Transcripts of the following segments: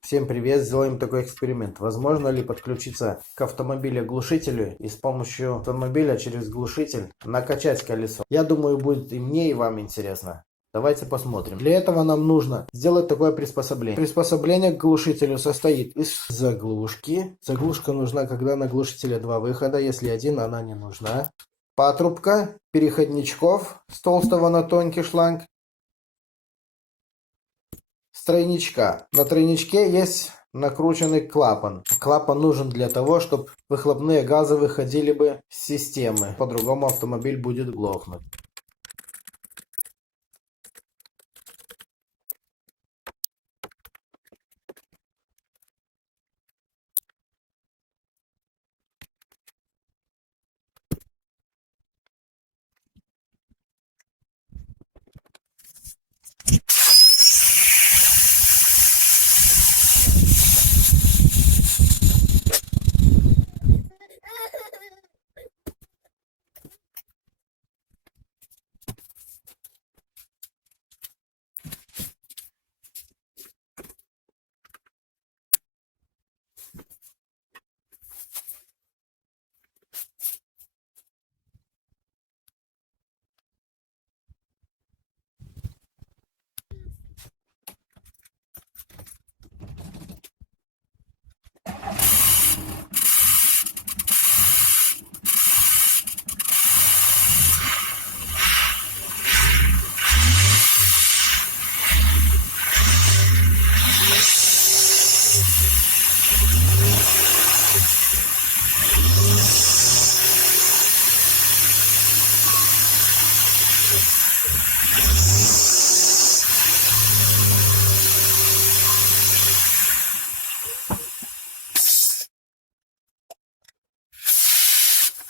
Всем привет! Сделаем такой эксперимент. Возможно ли подключиться к автомобилю-глушителю и с помощью автомобиля через глушитель накачать колесо? Я думаю, будет и мне, и вам интересно. Давайте посмотрим. Для этого нам нужно сделать такое приспособление. Приспособление к глушителю состоит из заглушки. Заглушка нужна, когда на глушителе два выхода. Если один, она не нужна. Патрубка, переходничков с толстого на тонкий шланг. С тройничка. На тройничке есть накрученный клапан. Клапан нужен для того, чтобы выхлопные газы выходили бы с системы. По-другому автомобиль будет глохнуть.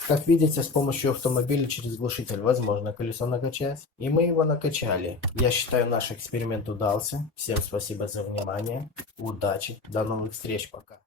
Как видите, с помощью автомобиля через глушитель возможно колесо накачать. И мы его накачали. Я считаю, наш эксперимент удался. Всем спасибо за внимание. Удачи. До новых встреч. Пока.